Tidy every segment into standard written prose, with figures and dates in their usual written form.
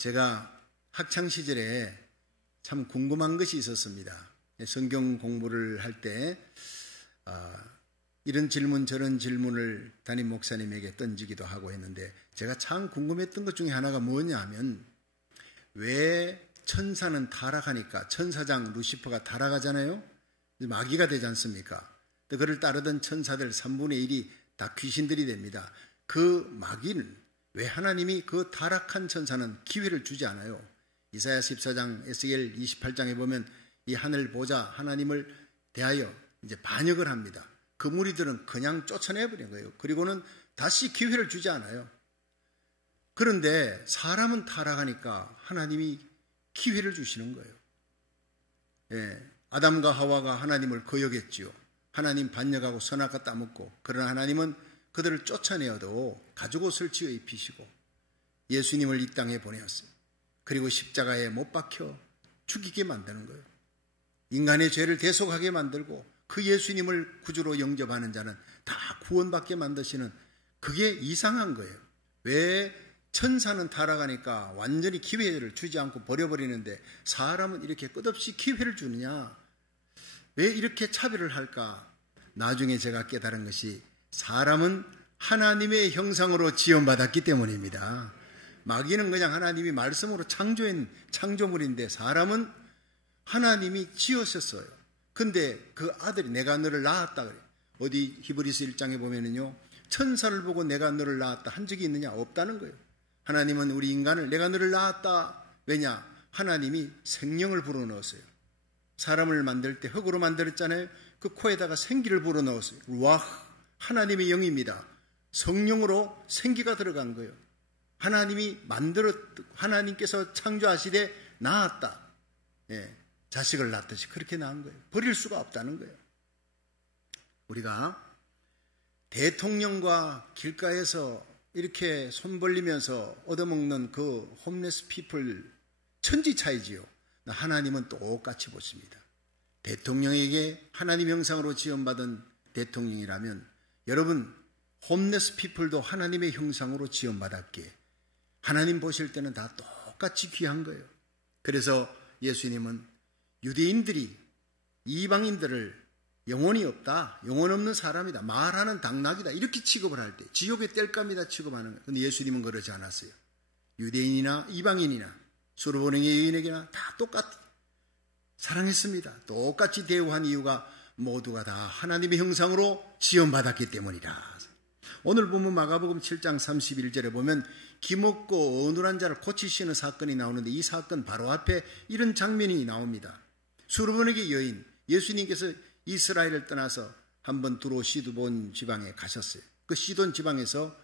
제가 학창시절에 참 궁금한 것이 있었습니다. 성경 공부를 할 때 이런 질문 저런 질문을 담임 목사님에게 던지기도 하고 했는데, 제가 참 궁금했던 것 중에 하나가 뭐냐 하면, 왜 천사는 타락하니까, 천사장 루시퍼가 타락하잖아요. 마귀가 되지 않습니까? 그를 따르던 천사들 3분의 1이 다 귀신들이 됩니다. 그 마귀는 왜 하나님이 그 타락한 천사는 기회를 주지 않아요? 이사야 14장, 에스겔 28장에 보면 이 하늘 보좌 하나님을 대하여 이제 반역을 합니다. 그 무리들은 그냥 쫓아내버린 거예요. 그리고는 다시 기회를 주지 않아요. 그런데 사람은 타락하니까 하나님이 기회를 주시는 거예요. 아담과 하와가 하나님을 거역했지요. 하나님 반역하고 선악과 따먹고, 그러나 하나님은 그들을 쫓아내어도 가죽옷을 지어 입히시고 예수님을 이 땅에 보내었어요. 그리고 십자가에 못 박혀 죽이게 만드는 거예요. 인간의 죄를 대속하게 만들고, 그 예수님을 구주로 영접하는 자는 다 구원받게 만드시는, 그게 이상한 거예요. 왜 천사는 타락하니까 완전히 기회를 주지 않고 버려버리는데 사람은 이렇게 끝없이 기회를 주느냐? 왜 이렇게 차별을 할까? 나중에 제가 깨달은 것이, 사람은 하나님의 형상으로 지음받았기 때문입니다. 마귀는 그냥 하나님이 말씀으로 창조한 창조물인데, 사람은 하나님이 지으셨어요. 근데 그 아들이 내가 너를 낳았다 그래요. 어디 히브리서 1장에 보면은요, 천사를 보고 내가 너를 낳았다 한 적이 있느냐? 없다는 거예요. 하나님은 우리 인간을 내가 너를 낳았다. 왜냐? 하나님이 생명을 불어넣었어요. 사람을 만들 때 흙으로 만들었잖아요. 그 코에다가 생기를 불어넣었어요. 와, 하나님의 영입니다. 성령으로 생기가 들어간 거예요. 하나님께서 창조하시되 낳았다. 자식을 낳듯이 그렇게 낳은 거예요. 버릴 수가 없다는 거예요. 우리가 대통령과 길가에서 이렇게 손 벌리면서 얻어먹는 그 홈레스 피플, 천지 차이지요. 하나님은 똑같이 보십니다. 대통령에게 하나님 형상으로 지음받은 대통령이라면, 여러분 홈레스 피플도 하나님의 형상으로 지음받았기에 하나님 보실 때는 다 똑같이 귀한 거예요. 그래서 예수님은 유대인들이 이방인들을 영혼이 없다, 영혼 없는 사람이다, 말하는 당나귀다 이렇게 취급을 할 때 지옥의 땔감이다 취급하는 거예요. 그런데 예수님은 그러지 않았어요. 유대인이나 이방인이나 수르보행의 여인에게나 다 똑같이 사랑했습니다. 똑같이 대우한 이유가 모두가 다 하나님의 형상으로 지음받았기 때문이다. 오늘 보면 마가복음 7장 31절에 보면 기먹고 어눌한 자를 고치시는 사건이 나오는데, 이 사건 바로 앞에 이런 장면이 나옵니다. 수르보닉의 여인, 예수님께서 이스라엘을 떠나서 한번 두로 시드본 지방에 가셨어요. 그 시돈 지방에서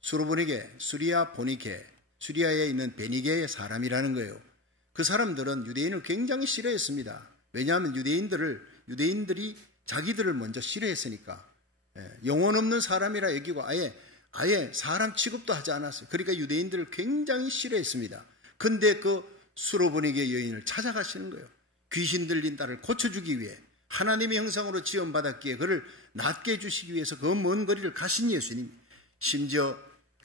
수르보닉의 수리아 보니케, 수리아에 있는 베니게의 사람이라는 거예요. 그 사람들은 유대인을 굉장히 싫어했습니다. 왜냐하면 유대인들이 자기들을 먼저 싫어했으니까. 영혼 없는 사람이라 여기고 아예 사람 취급도 하지 않았어요. 그러니까 유대인들을 굉장히 싫어했습니다. 근데 그 수르보닉의 여인을 찾아가시는 거예요. 귀신 들린 딸을 고쳐주기 위해, 하나님의 형상으로 지음받았기에 그를 낫게 해주시기 위해서 그 먼 거리를 가신 예수님, 심지어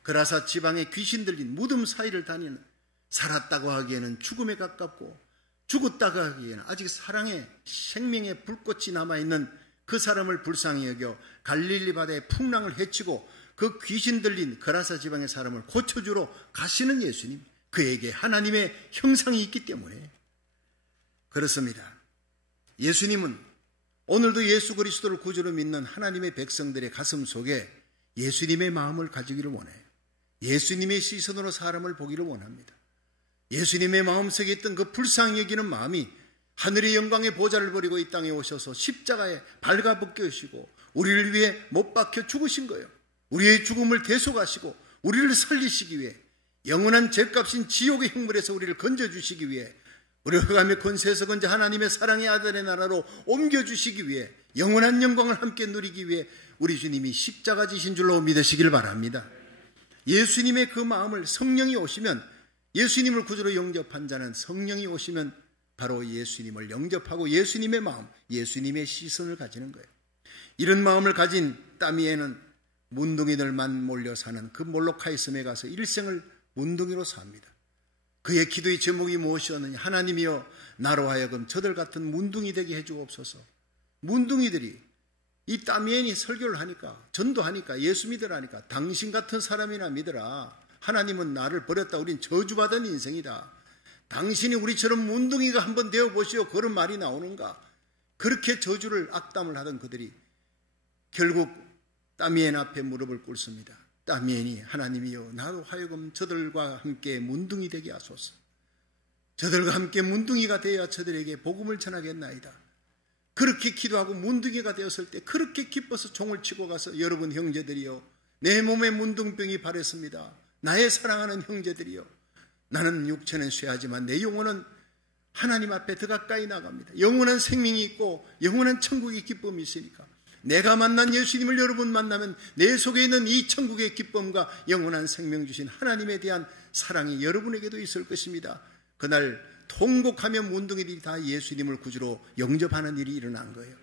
그라사 지방의 귀신 들린 무덤 사이를 다니는, 살았다고 하기에는 죽음에 가깝고 죽었다고 하기에는 아직 사랑의 생명의 불꽃이 남아있는 그 사람을 불쌍히 여겨 갈릴리 바다의 풍랑을 헤치고 그 귀신 들린 그라사 지방의 사람을 고쳐주러 가시는 예수님, 그에게 하나님의 형상이 있기 때문에 그렇습니다. 예수님은 오늘도 예수 그리스도를 구주로 믿는 하나님의 백성들의 가슴 속에 예수님의 마음을 가지기를 원해요. 예수님의 시선으로 사람을 보기를 원합니다. 예수님의 마음속에 있던 그 불쌍히 여기는 마음이 하늘의 영광의 보좌를 버리고 이 땅에 오셔서 십자가에 발가벗겨주시고 우리를 위해 못 박혀 죽으신 거예요. 우리의 죽음을 대속하시고 우리를 살리시기 위해, 영원한 죄값인 지옥의 형물에서 우리를 건져주시기 위해, 우리 흑암의 권세에서 건져 하나님의 사랑의 아들의 나라로 옮겨주시기 위해, 영원한 영광을 함께 누리기 위해 우리 주님이 십자가 지신 줄로 믿으시길 바랍니다. 예수님의 그 마음을, 성령이 오시면, 예수님을 구주로 영접한 자는 성령이 오시면 바로 예수님을 영접하고 예수님의 마음, 예수님의 시선을 가지는 거예요. 이런 마음을 가진 따미에는 문둥이들만 몰려 사는 그 몰로카이 섬에 가서 일생을 문둥이로 삽니다. 그의 기도의 제목이 무엇이었느냐? 하나님이여 나로 하여금 저들 같은 문둥이 되게 해주옵소서. 문둥이들이 이 다미엔이 설교를 하니까, 전도하니까, 예수 믿으라니까 당신 같은 사람이나 믿어라. 하나님은 나를 버렸다. 우린 저주받은 인생이다. 당신이 우리처럼 문둥이가 한번 되어보시오. 그런 말이 나오는가? 그렇게 저주를 악담을 하던 그들이 결국 다미엔 앞에 무릎을 꿇습니다. 다미엔이 하나님이여 나로 하여금 저들과 함께 문둥이 되게 하소서. 저들과 함께 문둥이가 되어야 저들에게 복음을 전하겠나이다. 그렇게 기도하고 문둥이가 되었을 때 그렇게 기뻐서 종을 치고 가서 여러분 형제들이여 내 몸에 문둥병이 발했습니다. 나의 사랑하는 형제들이여 나는 육체는 쇠하지만 내 영혼은 하나님 앞에 더 가까이 나갑니다. 영원한 생명이 있고 영원한 천국의 기쁨이 있으니까 내가 만난 예수님을 여러분 만나면 내 속에 있는 이 천국의 기쁨과 영원한 생명 주신 하나님에 대한 사랑이 여러분에게도 있을 것입니다. 그날 통곡하며 문둥이들이 다 예수님을 구주로 영접하는 일이 일어난 거예요.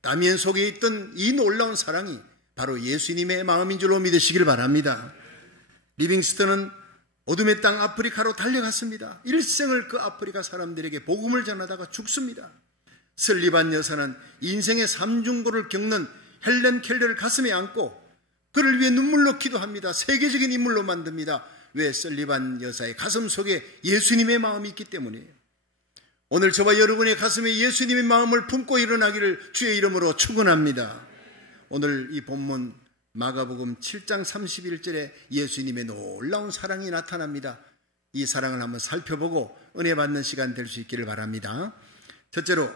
다미엔 속에 있던 이 놀라운 사랑이 바로 예수님의 마음인 줄로 믿으시길 바랍니다. 리빙스턴은 어둠의 땅 아프리카로 달려갔습니다. 일생을 그 아프리카 사람들에게 복음을 전하다가 죽습니다. 설리반 여사는 인생의 삼중고를 겪는 헬렌 켈러를 가슴에 안고 그를 위해 눈물로 기도합니다. 세계적인 인물로 만듭니다. 왜? 설리반 여사의 가슴 속에 예수님의 마음이 있기 때문이에요. 오늘 저와 여러분의 가슴에 예수님의 마음을 품고 일어나기를 주의 이름으로 축원합니다. 오늘 이 본문 마가복음 7장 31절에 예수님의 놀라운 사랑이 나타납니다. 이 사랑을 한번 살펴보고 은혜 받는 시간 될 수 있기를 바랍니다. 첫째로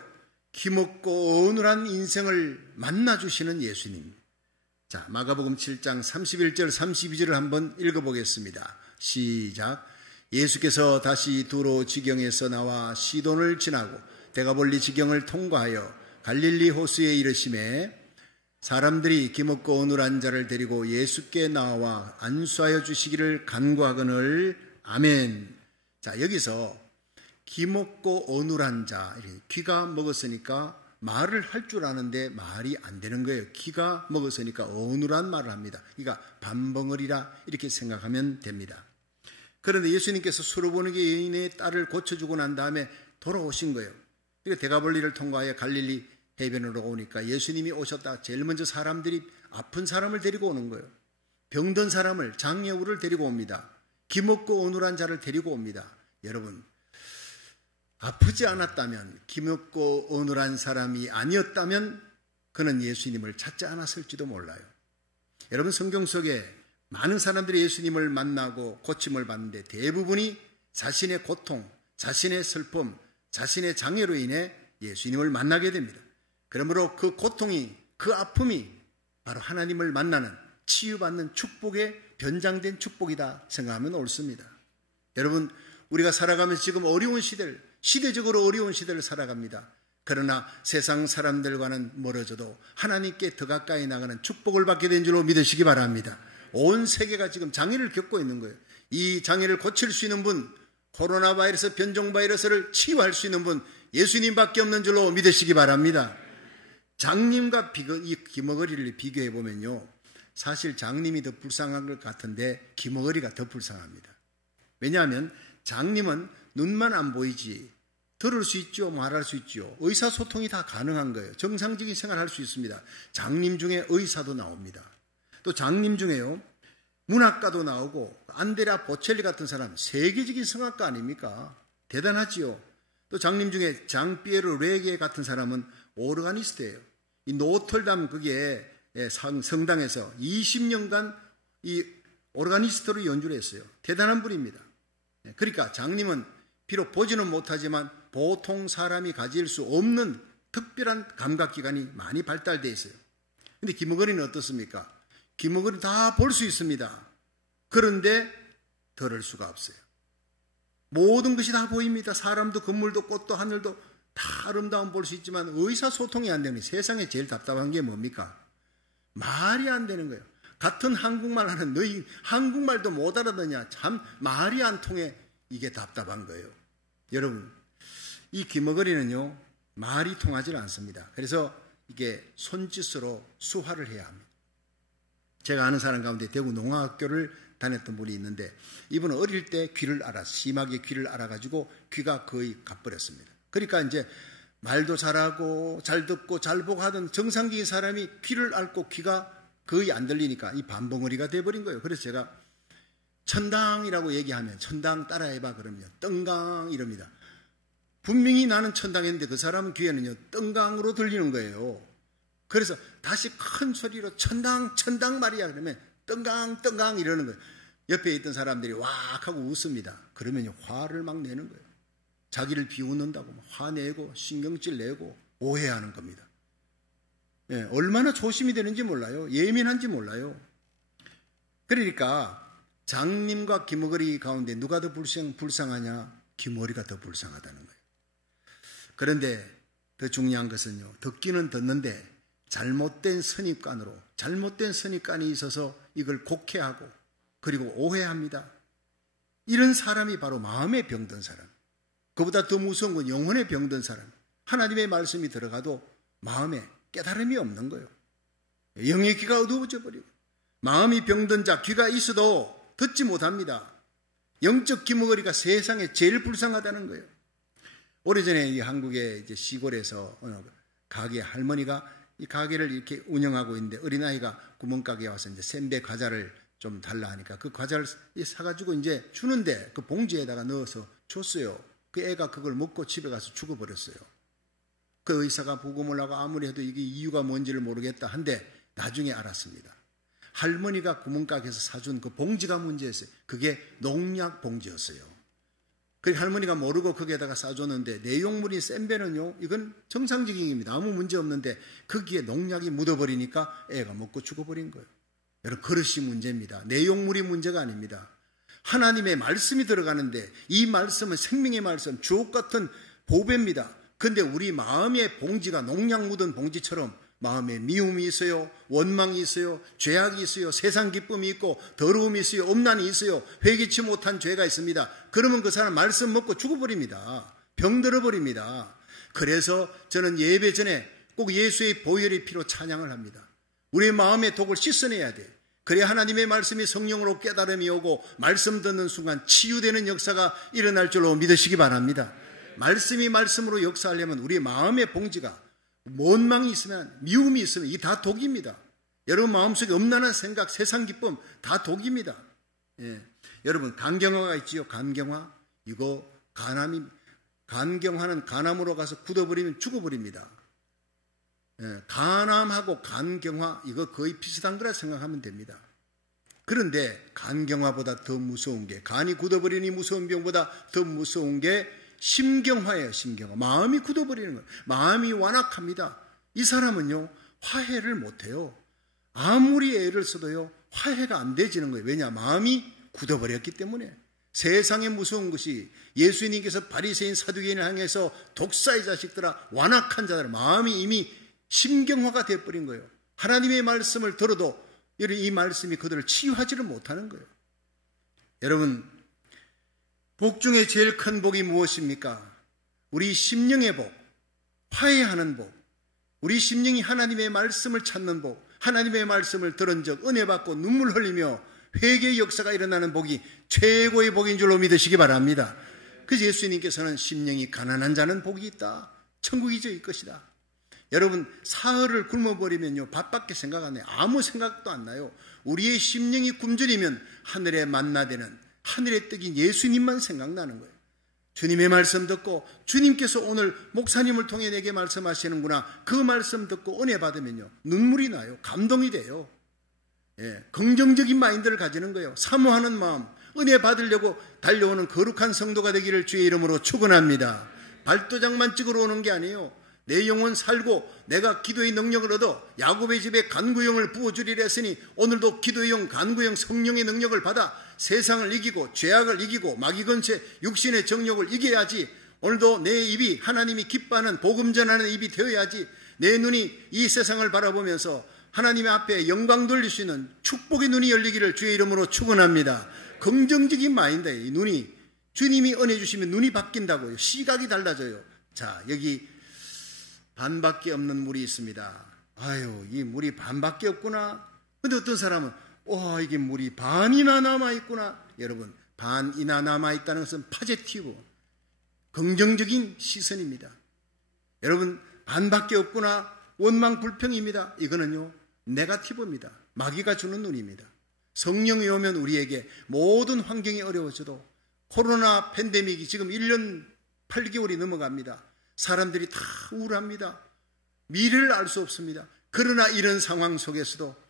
기먹고 어눌한 인생을 만나주시는 예수님. 자, 마가복음 7장 31절 32절을 한번 읽어보겠습니다. 시작. 예수께서 다시 두로 지경에서 나와 시돈을 지나고 데가볼리 지경을 통과하여 갈릴리 호수에 이르시매 사람들이 기먹고 어눌한 자를 데리고 예수께 나와 안수하여 주시기를 간구하거늘. 아멘. 자, 여기서 기먹고 어눌한 자, 귀가 먹었으니까 말을 할 줄 아는데 말이 안 되는 거예요. 귀가 먹었으니까 어눌한 말을 합니다. 그러니까 반벙어리라 이렇게 생각하면 됩니다. 그런데 예수님께서 수로보니게 여인의 딸을 고쳐주고 난 다음에 돌아오신 거예요. 그러니까 데가볼리를 통과하여 갈릴리 해변으로 오니까 예수님이 오셨다. 제일 먼저 사람들이 아픈 사람을 데리고 오는 거예요. 병든 사람을, 장애우를 데리고 옵니다. 기먹고 어눌한 자를 데리고 옵니다. 여러분, 아프지 않았다면, 기먹고 어눌한 사람이 아니었다면 그는 예수님을 찾지 않았을지도 몰라요. 여러분, 성경 속에 많은 사람들이 예수님을 만나고 고침을 받는데 대부분이 자신의 고통, 자신의 슬픔, 자신의 장애로 인해 예수님을 만나게 됩니다. 그러므로 그 고통이, 그 아픔이 바로 하나님을 만나는, 치유받는 축복의 변장된 축복이다 생각하면 옳습니다. 여러분, 우리가 살아가면서 지금 어려운 시대를, 시대적으로 어려운 시대를 살아갑니다. 그러나 세상 사람들과는 멀어져도 하나님께 더 가까이 나가는 축복을 받게 된 줄로 믿으시기 바랍니다. 온 세계가 지금 장애를 겪고 있는 거예요. 이 장애를 고칠 수 있는 분, 코로나 바이러스, 변종 바이러스를 치유할 수 있는 분, 예수님밖에 없는 줄로 믿으시기 바랍니다. 장님과 이 기머거리를 비교해 보면요, 사실 장님이 더 불쌍한 것 같은데 기머거리가 더 불쌍합니다. 왜냐하면 장님은 눈만 안 보이지 들을 수 있죠, 말할 수 있죠. 의사소통이 다 가능한 거예요. 정상적인 생활을 할 수 있습니다. 장님 중에 의사도 나옵니다. 또 장님 중에요, 문학가도 나오고, 안데라 보첼리 같은 사람, 세계적인 성악가 아닙니까? 대단하지요. 또 장님 중에 장피에르 레게 같은 사람은 오르가니스트예요. 이 노틀담 그게 성당에서 20년간 이 오르가니스트로 연주를 했어요. 대단한 분입니다. 그러니까 장님은 비록 보지는 못하지만 보통 사람이 가질 수 없는 특별한 감각기관이 많이 발달되어 있어요. 근데 기머거리는 어떻습니까? 기머거리 다 볼 수 있습니다. 그런데 들을 수가 없어요. 모든 것이 다 보입니다. 사람도 건물도 꽃도 하늘도 다 아름다움 볼 수 있지만 의사소통이 안 되는, 세상에 제일 답답한 게 뭡니까? 말이 안 되는 거예요. 같은 한국말 하는 너희 한국말도 못 알아듣냐? 참 말이 안 통해. 이게 답답한 거예요. 여러분, 이 기머거리는요, 말이 통하지 않습니다. 그래서 이게 손짓으로 수화를 해야 합니다. 제가 아는 사람 가운데 대구 농아학교를 다녔던 분이 있는데 이분은 어릴 때 귀를 심하게 귀를 앓아가지고 귀가 거의 가버렸습니다. 그러니까 이제 말도 잘하고 잘 듣고 잘 보고 하던 정상적인 사람이 귀를 앓고 귀가 거의 안 들리니까 이 반벙어리가 돼버린 거예요. 그래서 제가 천당이라고 얘기하면 천당 따라해봐 그러면 떵강 이럽니다. 분명히 나는 천당했는데 그 사람은 귀에는요 떵강으로 들리는 거예요. 그래서 다시 큰 소리로 천당 천당 말이야 그러면 떵강 떵강 이러는 거예요. 옆에 있던 사람들이 왁 하고 웃습니다. 그러면 화를 막 내는 거예요. 자기를 비웃는다고 화내고 신경질 내고 오해하는 겁니다. 예, 얼마나 조심이 되는지 몰라요. 예민한지 몰라요. 그러니까 장님과 귀머거리 가운데 누가 더 불쌍하냐? 귀머거리가 더 불쌍하다는 거예요. 그런데 더 중요한 것은요. 듣기는 듣는데 잘못된 선입관이 있어서 이걸 곡해하고 그리고 오해합니다. 이런 사람이 바로 마음에 병든 사람. 그보다 더 무서운 건 영혼에 병든 사람. 하나님의 말씀이 들어가도 마음에 깨달음이 없는 거예요. 영의 귀가 어두워져 버리고 마음이 병든 자 귀가 있어도 듣지 못합니다. 영적 귀머거리가 세상에 제일 불쌍하다는 거예요. 오래전에 한국의 이제 시골에서 어느 가게 할머니가 이 가게를 이렇게 운영하고 있는데 어린아이가 구멍가게에 와서 이제 샌베 과자를 좀 달라 하니까 그 과자를 사가지고 이제 주는데 그 봉지에다가 넣어서 줬어요. 그 애가 그걸 먹고 집에 가서 죽어버렸어요. 그 의사가 복음을 하고 아무리 해도 이게 이유가 뭔지를 모르겠다 한데 나중에 알았습니다. 할머니가 구멍가게에서 사준 그 봉지가 문제였어요. 그게 농약 봉지였어요. 그 할머니가 모르고 거기에다가 싸줬는데 내용물이 센 배는요 이건 정상적인 겁니다. 아무 문제 없는데 거기에 농약이 묻어버리니까 애가 먹고 죽어버린 거예요. 여러분 그릇이 문제입니다. 내용물이 문제가 아닙니다. 하나님의 말씀이 들어가는데 이 말씀은 생명의 말씀, 주옥 같은 보배입니다. 근데 우리 마음의 봉지가 농약 묻은 봉지처럼 마음에 미움이 있어요, 원망이 있어요, 죄악이 있어요, 세상 기쁨이 있고 더러움이 있어요, 엄난이 있어요, 회개치 못한 죄가 있습니다. 그러면 그 사람 말씀 먹고 죽어버립니다. 병들어버립니다. 그래서 저는 예배 전에 꼭 예수의 보혈의 피로 찬양을 합니다. 우리의 마음의 독을 씻어내야 돼. 그래야 하나님의 말씀이 성령으로 깨달음이 오고 말씀 듣는 순간 치유되는 역사가 일어날 줄로 믿으시기 바랍니다. 말씀이 말씀으로 역사하려면 우리 마음의 봉지가 원망이 있으면 미움이 있으면 이 다 독입니다. 여러분 마음속에 엄난한 생각, 세상 기쁨 다 독입니다. 예. 여러분 간경화가 있지요. 간경화 이거 간경화는 간암으로 가서 굳어버리면 죽어버립니다. 예. 간암하고 간경화 이거 거의 비슷한 거라 생각하면 됩니다. 그런데 간경화보다 더 무서운 게 간이 굳어버리니 무서운 병보다 더 무서운 게 심경화예요. 심경화. 마음이 굳어버리는 거예요. 마음이 완악합니다. 이 사람은요 화해를 못해요. 아무리 애를 써도요 화해가 안 되지는 거예요. 왜냐? 마음이 굳어버렸기 때문에. 세상에 무서운 것이 예수님께서 바리새인 사두개인을 향해서 독사의 자식들아 완악한 자들 마음이 이미 심경화가 되어버린 거예요. 하나님의 말씀을 들어도 이 말씀이 그들을 치유하지를 못하는 거예요. 여러분 복 중에 제일 큰 복이 무엇입니까? 우리 심령의 복, 화해하는 복, 우리 심령이 하나님의 말씀을 찾는 복, 하나님의 말씀을 들은 적 은혜 받고 눈물 흘리며 회개의 역사가 일어나는 복이 최고의 복인 줄로 믿으시기 바랍니다. 그래서 예수님께서는 심령이 가난한 자는 복이 있다. 천국이 저희 것이다. 여러분 사흘을 굶어버리면요 밥밖에 생각 안 해요. 아무 생각도 안 나요. 우리의 심령이 굶주리면 하늘에 만나되는 하늘의 떡인 예수님만 생각나는 거예요. 주님의 말씀 듣고 주님께서 오늘 목사님을 통해 내게 말씀하시는구나. 그 말씀 듣고 은혜 받으면요 눈물이 나요. 감동이 돼요. 예, 긍정적인 마인드를 가지는 거예요. 사모하는 마음, 은혜 받으려고 달려오는 거룩한 성도가 되기를 주의 이름으로 축원합니다. 발도장만 찍으러 오는 게 아니에요. 내 영혼 살고 내가 기도의 능력을 얻어 야곱의 집에 간구형을 부어주리라 했으니 오늘도 기도의 영, 간구형 성령의 능력을 받아 세상을 이기고 죄악을 이기고 마귀 근처 육신의 정욕을 이겨야지. 오늘도 내 입이 하나님이 기뻐하는 복음 전하는 입이 되어야지. 내 눈이 이 세상을 바라보면서 하나님의 앞에 영광 돌릴 수 있는 축복의 눈이 열리기를 주의 이름으로 축원합니다. 긍정적인 마인드. 이 눈이 주님이 은혜 주시면 눈이 바뀐다고요. 시각이 달라져요. 자, 여기 반밖에 없는 물이 있습니다. 아유, 이 물이 반밖에 없구나. 근데 어떤 사람은 와, 이게 물이 반이나 남아있구나. 여러분, 반이나 남아있다는 것은 파지티브, 긍정적인 시선입니다. 여러분, 반밖에 없구나. 원망 불평입니다. 이거는요, 네거티브입니다. 마귀가 주는 눈입니다. 성령이 오면 우리에게 모든 환경이 어려워져도, 코로나 팬데믹이 지금 1년 8개월이 넘어갑니다. 사람들이 다 우울합니다. 미래를 알 수 없습니다. 그러나 이런 상황 속에서도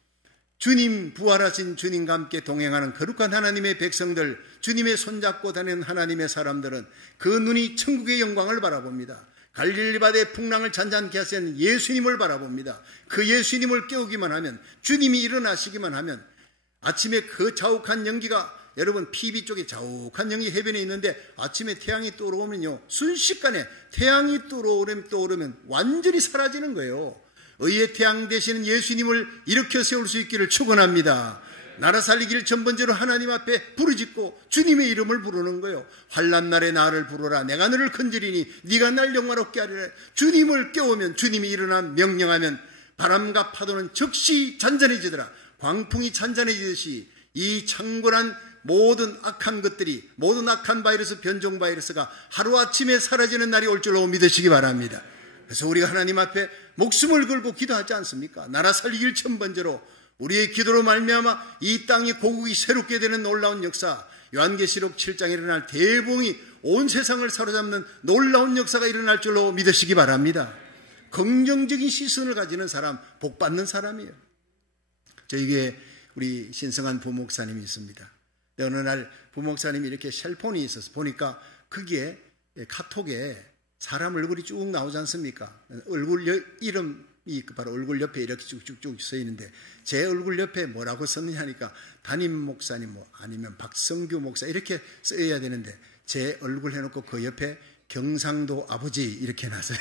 주님, 부활하신 주님과 함께 동행하는 거룩한 하나님의 백성들, 주님의 손잡고 다니는 하나님의 사람들은 그 눈이 천국의 영광을 바라봅니다. 갈릴리 바다의 풍랑을 잔잔케 하신 예수님을 바라봅니다. 그 예수님을 깨우기만 하면, 주님이 일어나시기만 하면, 아침에 그 자욱한 연기가, 여러분 피비 쪽에 자욱한 연기 해변에 있는데 아침에 태양이 떠오르면요, 순식간에 태양이 떠오르면 완전히 사라지는 거예요. 의의 태양 되시는 예수님을 일으켜 세울 수 있기를 축원합니다. 나라 살리기를 전번제로 하나님 앞에 부르짖고 주님의 이름을 부르는 거예요. 환난 날에 나를 부르라. 내가 너를 건지리니 네가 날 영화롭게 하리라. 주님을 깨우면, 주님이 일어나 명령하면 바람과 파도는 즉시 잔잔해지더라. 광풍이 잔잔해지듯이 이 창궐한 모든 악한 것들이, 모든 악한 바이러스, 변종 바이러스가 하루아침에 사라지는 날이 올 줄로 믿으시기 바랍니다. 그래서 우리가 하나님 앞에 목숨을 걸고 기도하지 않습니까? 나라 살리기를 천번제로 우리의 기도로 말미암아 이 땅이 고국이 새롭게 되는 놀라운 역사, 요한계시록 7장에 일어날 대봉이 온 세상을 사로잡는 놀라운 역사가 일어날 줄로 믿으시기 바랍니다. 긍정적인 시선을 가지는 사람, 복받는 사람이에요. 저희 교회에 우리 신성한 부목사님이 있습니다. 어느 날 부목사님이 이렇게 셀폰이 있어서 보니까 거기에 카톡에 사람 얼굴이 쭉 나오지 않습니까? 얼굴 이름이 바로 얼굴 옆에 이렇게 쭉쭉쭉 써 있는데, 제 얼굴 옆에 뭐라고 썼느냐 하니까 담임 목사님 뭐 아니면 박성규 목사 이렇게 써야 되는데, 제 얼굴 해놓고 그 옆에 경상도 아버지 이렇게 해놨어요.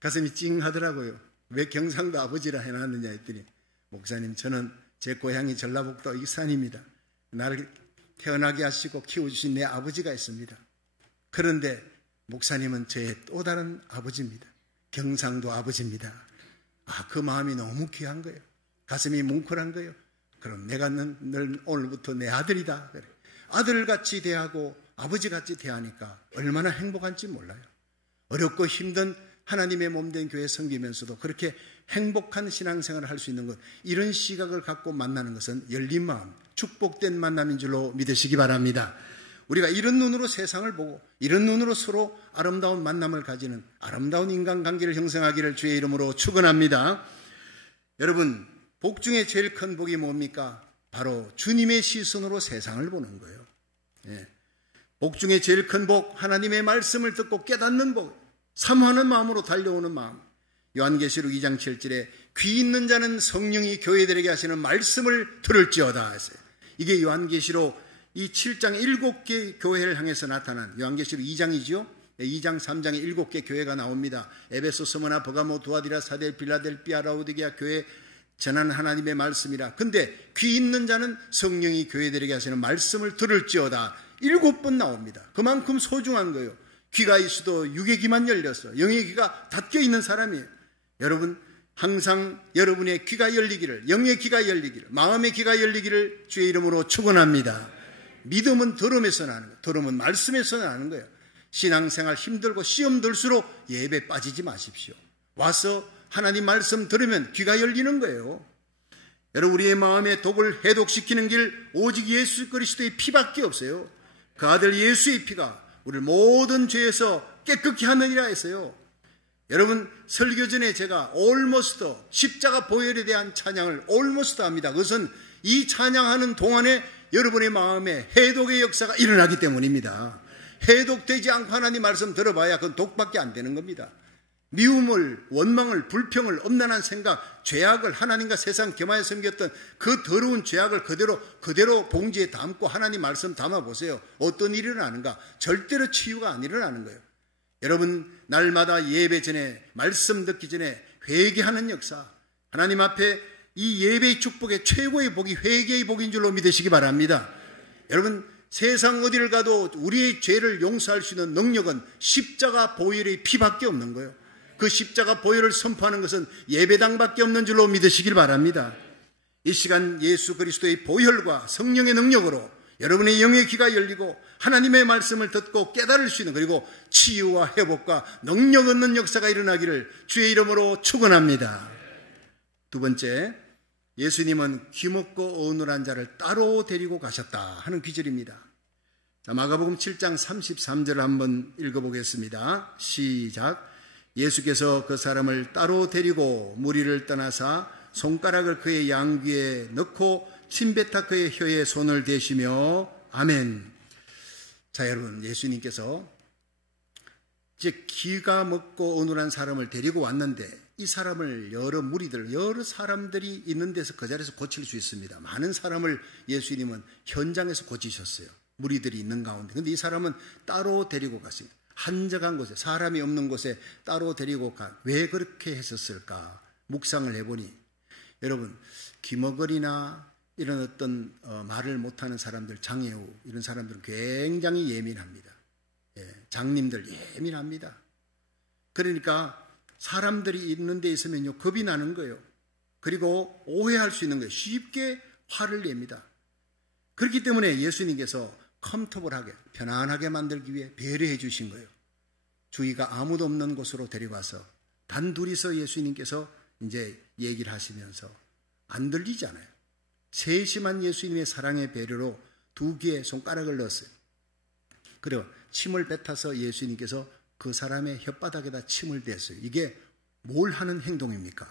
가슴이 찡하더라고요. 왜 경상도 아버지라 해놨느냐 했더니, 목사님, 저는 제 고향이 전라북도 익산입니다. 나를 태어나게 하시고 키워주신 내 아버지가 있습니다. 그런데 목사님은 저의 또 다른 아버지입니다. 경상도 아버지입니다. 아, 그 마음이 너무 귀한 거예요. 가슴이 뭉클한 거예요. 그럼 내가 널 오늘부터 내 아들이다. 그래. 아들같이 대하고 아버지같이 대하니까 얼마나 행복한지 몰라요. 어렵고 힘든 하나님의 몸된 교회 섬기면서도 그렇게 행복한 신앙생활을 할 수 있는 것, 이런 시각을 갖고 만나는 것은 열린 마음, 축복된 만남인 줄로 믿으시기 바랍니다. 우리가 이런 눈으로 세상을 보고 이런 눈으로 서로 아름다운 만남을 가지는 아름다운 인간관계를 형성하기를 주의 이름으로 축원합니다. 여러분, 복 중에 제일 큰 복이 뭡니까? 바로 주님의 시선으로 세상을 보는 거예요. 예. 복 중에 제일 큰 복, 하나님의 말씀을 듣고 깨닫는 복, 사모하는 마음으로 달려오는 마음. 요한계시록 2장 7절에 귀 있는 자는 성령이 교회들에게 하시는 말씀을 들을지어다 했어요. 이게 요한계시록 이 7장 7개 교회를 향해서 나타난, 요한계시록 2장이죠. 2장 3장에 7개 교회가 나옵니다. 에베소, 스무나, 버가모, 두아디라, 사델, 빌라델피아, 라오디게아 교회 전하는 하나님의 말씀이라. 근데 귀 있는 자는 성령이 교회들에게 하시는 말씀을 들을지어다. 7번 나옵니다. 그만큼 소중한 거예요. 귀가 있어도 육의 귀만 열렸어. 영의 귀가 닫혀 있는 사람이에요. 여러분, 항상 여러분의 귀가 열리기를, 영의 귀가 열리기를, 마음의 귀가 열리기를 주의 이름으로 축원합니다. 믿음은 들음에서 나는 거예요. 들음은 말씀에서 나는 거예요. 신앙생활 힘들고 시험 들수록 예배 빠지지 마십시오. 와서 하나님 말씀 들으면 귀가 열리는 거예요. 여러분, 우리의 마음의 독을 해독시키는 길 오직 예수 그리스도의 피밖에 없어요. 그 아들 예수의 피가 우리를 모든 죄에서 깨끗게 하느니라 했어요. 여러분, 설교 전에 제가 almost, 십자가 보혈에 대한 찬양을 almost 합니다. 그것은 이 찬양하는 동안에 여러분의 마음에 해독의 역사가 일어나기 때문입니다. 해독되지 않고 하나님 말씀 들어봐야 그건 독밖에 안 되는 겁니다. 미움을, 원망을, 불평을, 엄난한 생각, 죄악을, 하나님과 세상 겸하여 섬겼던 그 더러운 죄악을 그대로 봉지에 담고 하나님 말씀 담아보세요. 어떤 일이 일어나는가? 절대로 치유가 안 일어나는 거예요. 여러분, 날마다 예배 전에, 말씀 듣기 전에 회개하는 역사, 하나님 앞에 이 예배의 축복의 최고의 복이 회개의 복인 줄로 믿으시기 바랍니다. 여러분, 세상 어디를 가도 우리의 죄를 용서할 수 있는 능력은 십자가 보혈의 피밖에 없는 거예요. 그 십자가 보혈을 선포하는 것은 예배당밖에 없는 줄로 믿으시길 바랍니다. 이 시간 예수 그리스도의 보혈과 성령의 능력으로 여러분의 영의 귀가 열리고 하나님의 말씀을 듣고 깨달을 수 있는, 그리고 치유와 회복과 능력 얻는 역사가 일어나기를 주의 이름으로 축원합니다. 두 번째, 예수님은 귀먹고 어눌한 자를 따로 데리고 가셨다 하는 귀절입니다. 마가복음 7장 33절을 한번 읽어보겠습니다. 시작. 예수께서 그 사람을 따로 데리고 무리를 떠나사 손가락을 그의 양귀에 넣고 침뱉어 그의 혀에 손을 대시며 아멘. 자, 여러분, 예수님께서 이제 기가 먹고 어눌한 사람을 데리고 왔는데 이 사람을 여러 사람들이 있는 데서 그 자리에서 고칠 수 있습니다. 많은 사람을 예수님은 현장에서 고치셨어요. 무리들이 있는 가운데. 근데 이 사람은 따로 데리고 갔어요. 한적한 곳에, 사람이 없는 곳에 따로 데리고 가. 왜 그렇게 했었을까? 묵상을 해보니, 여러분, 귀머거리나 이런 어떤 말을 못하는 사람들, 장애우 이런 사람들은 굉장히 예민합니다. 장님들 예민합니다. 그러니까 사람들이 있는 데 있으면요, 겁이 나는 거예요. 그리고 오해할 수 있는 거예요. 쉽게 화를 냅니다. 그렇기 때문에 예수님께서 컴포블하게, 편안하게 만들기 위해 배려해 주신 거예요. 주위가 아무도 없는 곳으로 데려가서 단둘이서 예수님께서 이제 얘기를 하시면서 안 들리잖아요. 세심한 예수님의 사랑의 배려로 두 개의 손가락을 넣었어요. 그리고 침을 뱉어서 예수님께서 그 사람의 혓바닥에다 침을 댔어요. 이게 뭘 하는 행동입니까?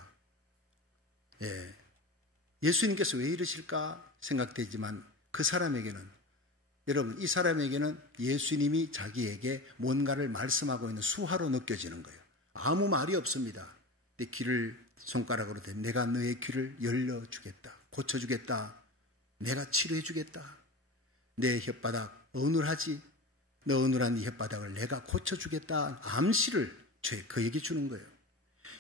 예수님께서 왜 이러실까 생각되지만 그 사람에게는, 여러분, 이 사람에게는 예수님이 자기에게 뭔가를 말씀하고 있는 수화로 느껴지는 거예요. 아무 말이 없습니다. 내 귀를 손가락으로 대, 내가 너의 귀를 열려주겠다, 고쳐주겠다, 내가 치료해주겠다, 내 혓바닥 어눌하지, 너 어눌한 이 혓바닥을 내가 고쳐주겠다 암시를 그에게 주는 거예요.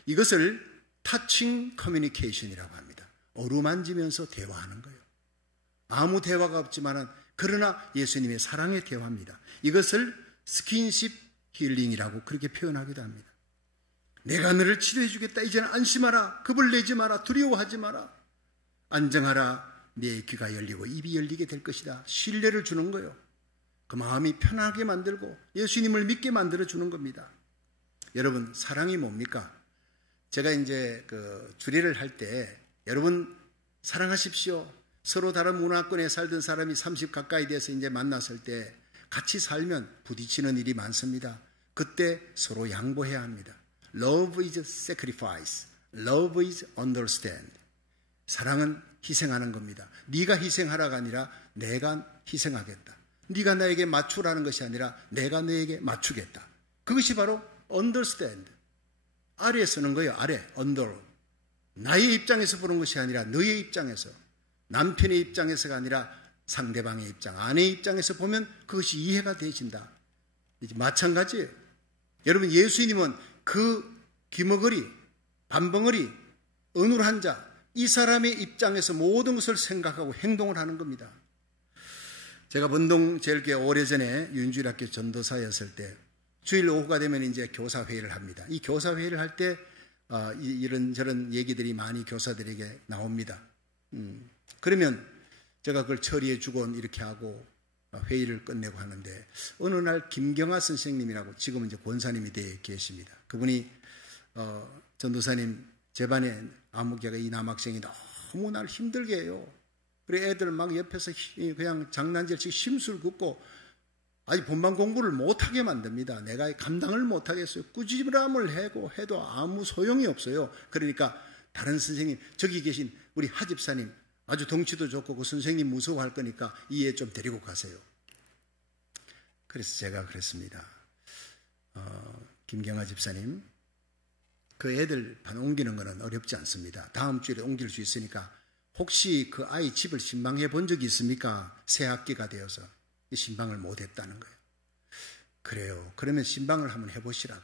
이것을 터칭 커뮤니케이션이라고 합니다. 어루만지면서 대화하는 거예요. 아무 대화가 없지만은, 그러나 예수님의 사랑의 대화입니다. 이것을 스킨십 힐링이라고 그렇게 표현하기도 합니다. 내가 너를 치료해 주겠다. 이제는 안심하라. 겁을 내지 마라. 두려워하지 마라. 안정하라. 내 귀가 열리고 입이 열리게 될 것이다. 신뢰를 주는 거예요. 그 마음이 편하게 만들고 예수님을 믿게 만들어 주는 겁니다. 여러분, 사랑이 뭡니까? 제가 이제 주례를 할 때, 여러분 사랑하십시오. 서로 다른 문화권에 살던 사람이 30 가까이 돼서 이제 만났을 때 같이 살면 부딪히는 일이 많습니다. 그때 서로 양보해야 합니다. Love is sacrifice. Love is understand. 사랑은 희생하는 겁니다. 네가 희생하라가 아니라 내가 희생하겠다. 네가 나에게 맞추라는 것이 아니라 내가 너에게 맞추겠다. 그것이 바로 understand. 아래 쓰는 거예요. 아래, under. 나의 입장에서 보는 것이 아니라 너의 입장에서, 남편의 입장에서가 아니라 상대방의 입장, 아내의 입장에서 보면 그것이 이해가 되신다. 마찬가지예요. 여러분, 예수님은 그 귀머거리, 반벙어리, 어눌한 자, 이 사람의 입장에서 모든 것을 생각하고 행동을 하는 겁니다. 제가 번동 제일교회 오래전에 윤주일학교 전도사였을 때 주일 오후가 되면 이제 교사회의를 합니다. 이 교사회의를 할 때 이런저런 얘기들이 많이 교사들에게 나옵니다. 그러면 제가 그걸 처리해 주곤 이렇게 하고 회의를 끝내고 하는데, 어느 날 김경아 선생님이라고 지금은 이제 권사님이 되어 계십니다. 그분이 전도사님, 제 반에 아무개가 이 남학생이 너무 날 힘들게 해요. 그래 애들 막 옆에서 그냥 장난질치고 심술 긋고 아니 본방 공부를 못하게 만듭니다. 내가 감당을 못하겠어요. 꾸지람을 해도 아무 소용이 없어요. 그러니까 다른 선생님, 저기 계신 우리 하집사님 아주 덩치도 좋고 그 선생님 무서워할 거니까 이 애 좀 데리고 가세요. 그래서 제가 그랬습니다. 김경아 집사님, 그 애들 반 옮기는 거는 어렵지 않습니다. 다음 주에 옮길 수 있으니까 혹시 그 아이 집을 신방해 본 적이 있습니까? 새 학기가 되어서 신방을 못 했다는 거예요. 그래요. 그러면 신방을 한번 해보시라고.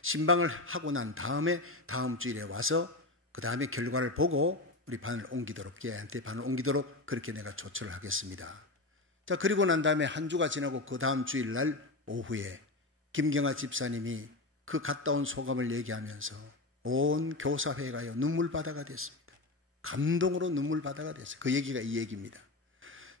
신방을 하고 난 다음에 다음 주일에 와서 그 다음에 결과를 보고 우리 반을 옮기도록, 걔한테 반을 옮기도록 그렇게 내가 조처를 하겠습니다. 자, 그리고 난 다음에 한 주가 지나고 그 다음 주일날 오후에 김경아 집사님이 그 갔다 온 소감을 얘기하면서 온 교사회가요 눈물바다가 됐습니다. 감동으로 눈물바다가 됐어요. 그 얘기가 이 얘기입니다.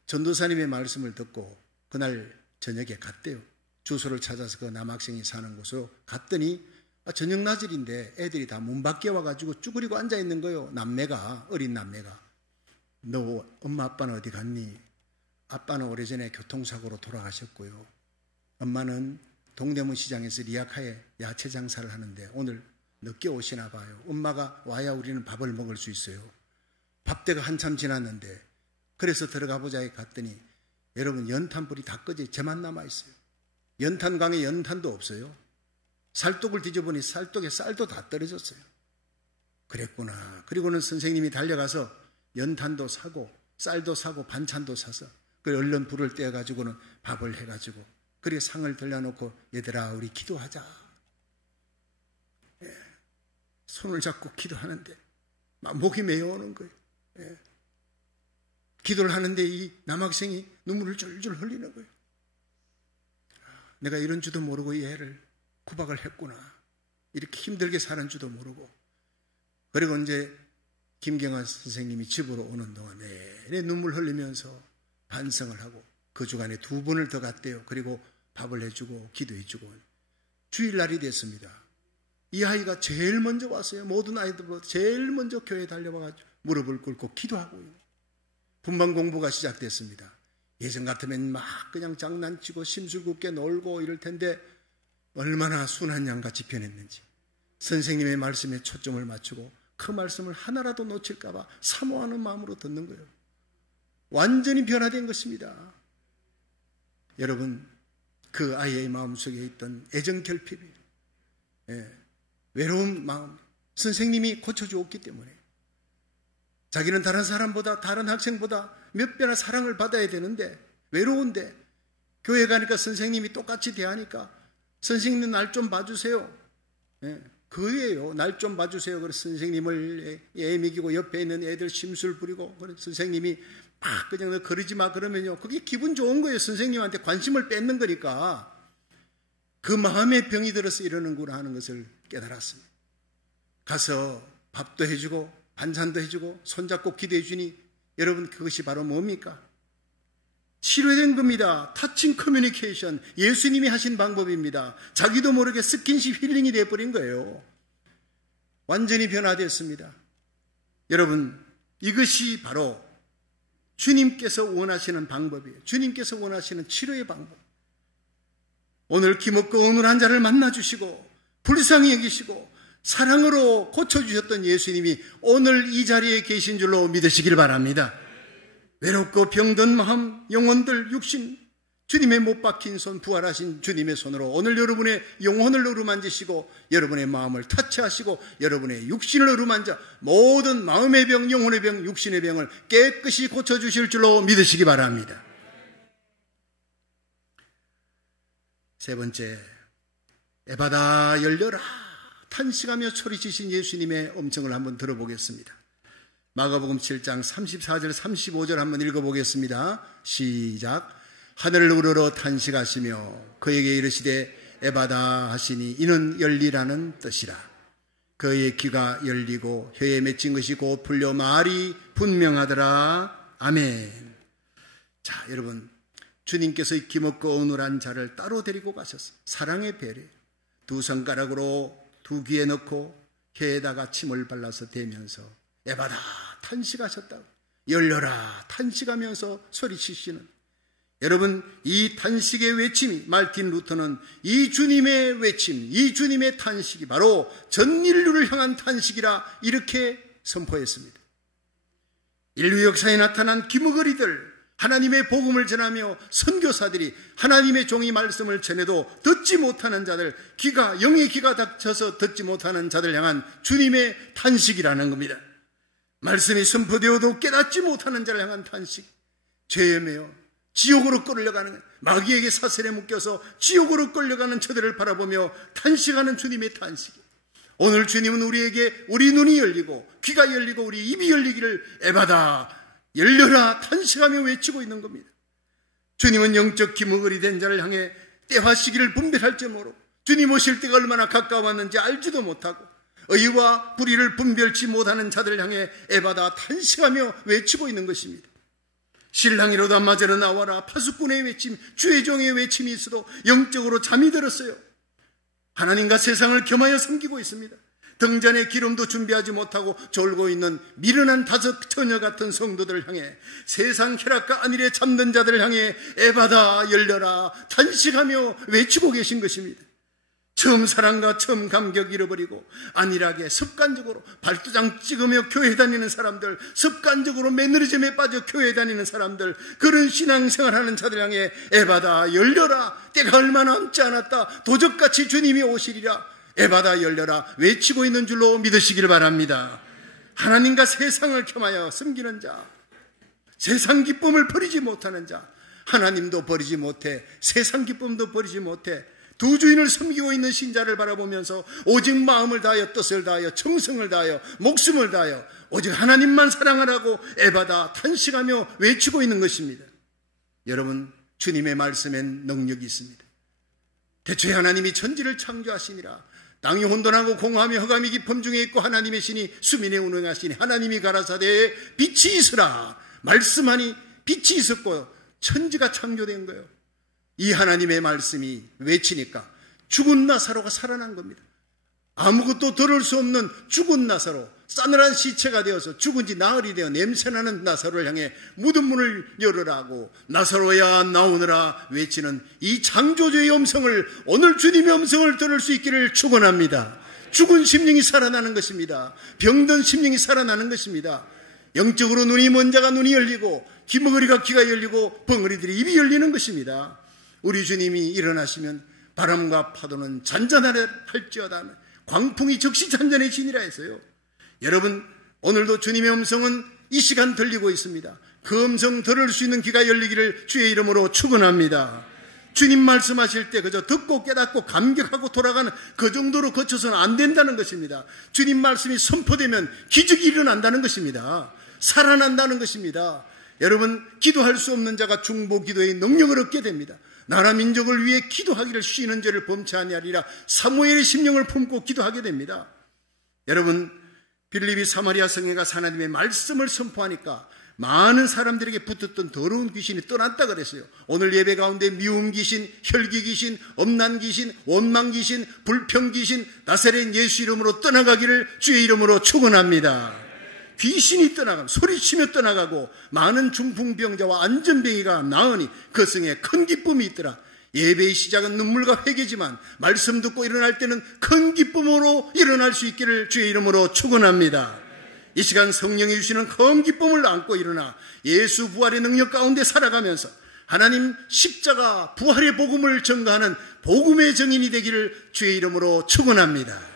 전도사님의 말씀을 듣고 그날 저녁에 갔대요. 주소를 찾아서 그 남학생이 사는 곳으로 갔더니 저녁 낮일인데 애들이 다 문 밖에 와가지고 쭈그리고 앉아있는 거예요. 남매가, 어린 남매가. 너 엄마 아빠는 어디 갔니? 아빠는 오래전에 교통사고로 돌아가셨고요. 엄마는 동대문 시장에서 리아카에 야채 장사를 하는데 오늘 늦게 오시나 봐요. 엄마가 와야 우리는 밥을 먹을 수 있어요. 밥때가 한참 지났는데 그래서 들어가 보자 갔더니 여러분 연탄불이 다 꺼져 재만 남아있어요. 연탄광에 연탄도 없어요. 살독을 뒤져보니 살독에 쌀도 다 떨어졌어요. 그랬구나. 그리고는 선생님이 달려가서 연탄도 사고 쌀도 사고 반찬도 사서 그 얼른 불을 떼어가지고는 밥을 해가지고 그리고 상을 들려놓고 얘들아 우리 기도하자. 예. 손을 잡고 기도하는데 막 목이 메어오는 거예요. 예. 기도를 하는데 이 남학생이 눈물을 줄줄 흘리는 거예요. 내가 이런 줄도 모르고 이 애를 구박을 했구나. 이렇게 힘들게 사는 줄도 모르고. 그리고 이제 김경환 선생님이 집으로 오는 동안 내내 눈물 흘리면서 반성을 하고 그 주간에 2번을 더 갔대요. 그리고 밥을 해주고 기도해주고 주일날이 됐습니다. 이 아이가 제일 먼저 왔어요. 모든 아이들보다 제일 먼저 교회에 달려와가지고 무릎을 꿇고 기도하고 분반 공부가 시작됐습니다. 예전 같으면 막 그냥 장난치고 심술궂게 놀고 이럴 텐데 얼마나 순한 양같이 변했는지 선생님의 말씀에 초점을 맞추고 그 말씀을 하나라도 놓칠까 봐 사모하는 마음으로 듣는 거예요. 완전히 변화된 것입니다. 여러분 그 아이의 마음속에 있던 애정결핍이 외로운 마음 선생님이 고쳐주었기 때문에 자기는 다른 사람보다 다른 학생보다 몇 배나 사랑을 받아야 되는데 외로운데 교회 가니까 선생님이 똑같이 대하니까 선생님 날 좀 봐주세요. 그예요. 날 좀 봐주세요. 그래서 선생님을 애미기고 옆에 있는 애들 심술 부리고 그래서 선생님이 막 그냥 너 그러지 마 그러면요. 그게 기분 좋은 거예요. 선생님한테 관심을 뺏는 거니까. 그 마음에 병이 들어서 이러는구나 하는 것을 깨달았습니다. 가서 밥도 해주고 반찬도 해주고 손잡고 기도해 주니 여러분 그것이 바로 뭡니까? 치료된 겁니다. 타칭 커뮤니케이션 예수님이 하신 방법입니다. 자기도 모르게 스킨십 힐링이 되어버린 거예요. 완전히 변화됐습니다. 여러분 이것이 바로 주님께서 원하시는 방법이에요. 주님께서 원하시는 치료의 방법. 오늘 기먹고 어눌한 자를 만나주시고 불쌍히 여기시고 사랑으로 고쳐주셨던 예수님이 오늘 이 자리에 계신 줄로 믿으시길 바랍니다. 외롭고 병든 마음, 영혼들, 육신, 주님의 못 박힌 손, 부활하신 주님의 손으로 오늘 여러분의 영혼을 어루만지시고 여러분의 마음을 터치하시고 여러분의 육신을 어루만져 모든 마음의 병, 영혼의 병, 육신의 병을 깨끗이 고쳐주실 줄로 믿으시기 바랍니다. 세 번째, 에바다 열려라 탄식하며 소리치신 예수님의 음성을 한번 들어보겠습니다. 마가복음 7장 34절 35절 한번 읽어보겠습니다. 시작. 하늘을 우러러 탄식하시며 그에게 이르시되 에바다 하시니 이는 열리라는 뜻이라. 그의 귀가 열리고 혀에 맺힌 것이 곧 풀려 말이 분명하더라. 아멘. 자, 여러분 주님께서 기먹고 어눌한 자를 따로 데리고 가셨어요. 사랑의 배려. 2손가락으로 2귀에 넣고 혀에다가 침을 발라서 대면서 에바다 탄식하셨다고. 열려라 탄식하면서 소리치시는 여러분 이 탄식의 외침이 말틴 루터는 이 주님의 외침, 이 주님의 탄식이 바로 전 인류를 향한 탄식이라 이렇게 선포했습니다. 인류 역사에 나타난 기머거리들 하나님의 복음을 전하며 선교사들이 하나님의 종이 말씀을 전해도 듣지 못하는 자들, 영의 귀가 닫혀서 듣지 못하는 자들 향한 주님의 탄식이라는 겁니다. 말씀이 선포되어도 깨닫지 못하는 자를 향한 탄식, 죄에 매여 지옥으로 끌려가는, 마귀에게 사슬에 묶여서 지옥으로 끌려가는 저들을 바라보며 탄식하는 주님의 탄식이, 오늘 주님은 우리에게 우리 눈이 열리고 귀가 열리고 우리 입이 열리기를 에바다 열려라 탄식하며 외치고 있는 겁니다. 주님은 영적 기머거리 된 자를 향해 때와 시기를 분별할 줄 모르고 주님 오실 때가 얼마나 가까웠는지 알지도 못하고 의와 불의를 분별치 못하는 자들을 향해 에바다 탄식하며 외치고 있는 것입니다. 신랑이로다 맞으러 나와라. 파수꾼의 외침, 주의 종의 외침이 있어도 영적으로 잠이 들었어요. 하나님과 세상을 겸하여 섬기고 있습니다. 등잔에 기름도 준비하지 못하고 졸고 있는 미련한 다섯 처녀 같은 성도들을 향해, 세상 쾌락과 안일에 잠든 자들을 향해 에바다 열려라 탄식하며 외치고 계신 것입니다. 처음 사랑과 처음 감격 잃어버리고 안일하게 습관적으로 발두장 찍으며 교회 다니는 사람들, 습관적으로 매너리즘에 빠져 교회 다니는 사람들, 그런 신앙생활하는 자들 향해 에바다 열려라, 때가 얼마 남지 않았다, 도적같이 주님이 오시리라, 에바다 열려라 외치고 있는 줄로 믿으시길 바랍니다. 하나님과 세상을 겸하여 섬기는 자, 세상 기쁨을 버리지 못하는 자, 하나님도 버리지 못해 세상 기쁨도 버리지 못해 두 주인을 섬기고 있는 신자를 바라보면서 오직 마음을 다하여 뜻을 다하여 정성을 다하여 목숨을 다하여 오직 하나님만 사랑하라고 에바다 탄식하며 외치고 있는 것입니다. 여러분, 주님의 말씀엔 능력이 있습니다. 대초에 하나님이 천지를 창조하시니라. 땅이 혼돈하고 공허하며 흑암이 깊음 중에 있고 하나님의 신이 수민에 운행하시니 하나님이 가라사대 빛이 있으라 말씀하니 빛이 있었고 천지가 창조된 거예요. 이 하나님의 말씀이 외치니까 죽은 나사로가 살아난 겁니다. 아무것도 들을 수 없는 죽은 나사로, 싸늘한 시체가 되어서 죽은 지 나흘이 되어 냄새나는 나사로를 향해 무덤 문을 열으라고 나사로야 나오느라 외치는 이 창조주의 음성을, 오늘 주님의 음성을 들을 수 있기를 축원합니다. 죽은 심령이 살아나는 것입니다. 병든 심령이 살아나는 것입니다. 영적으로 눈이 먼 자가 눈이 열리고 귀머거리가 귀가 열리고 벙어리들이 입이 열리는 것입니다. 우리 주님이 일어나시면 바람과 파도는 잔잔하려 할지어다, 광풍이 즉시 잔잔해지니라 해서요. 여러분, 오늘도 주님의 음성은 이 시간 들리고 있습니다. 그 음성 들을 수 있는 귀가 열리기를 주의 이름으로 축원합니다. 주님 말씀하실 때 그저 듣고 깨닫고 감격하고 돌아가는 그 정도로 거쳐서는 안 된다는 것입니다. 주님 말씀이 선포되면 기적이 일어난다는 것입니다. 살아난다는 것입니다. 여러분, 기도할 수 없는 자가 중보 기도의 능력을 얻게 됩니다. 나라 민족을 위해 기도하기를 쉬는 죄를 범치 아니하리라 사무엘의 심령을 품고 기도하게 됩니다. 여러분, 빌립이 사마리아 성에 가서 하나님의 말씀을 선포하니까 많은 사람들에게 붙었던 더러운 귀신이 떠났다 그랬어요. 오늘 예배 가운데 미움 귀신, 혈기 귀신, 엄난 귀신, 원망 귀신, 불평 귀신 나사렛 예수 이름으로 떠나가기를 주의 이름으로 축원합니다. 귀신이 떠나가고 소리치며 떠나가고 많은 중풍병자와 안전병이가 나으니 그 성에 큰 기쁨이 있더라. 예배의 시작은 눈물과 회개지만 말씀 듣고 일어날 때는 큰 기쁨으로 일어날 수 있기를 주의 이름으로 축원합니다. 이 시간 성령이 주시는 큰 기쁨을 안고 일어나 예수 부활의 능력 가운데 살아가면서 하나님 십자가 부활의 복음을 전가하는 복음의 증인이 되기를 주의 이름으로 축원합니다.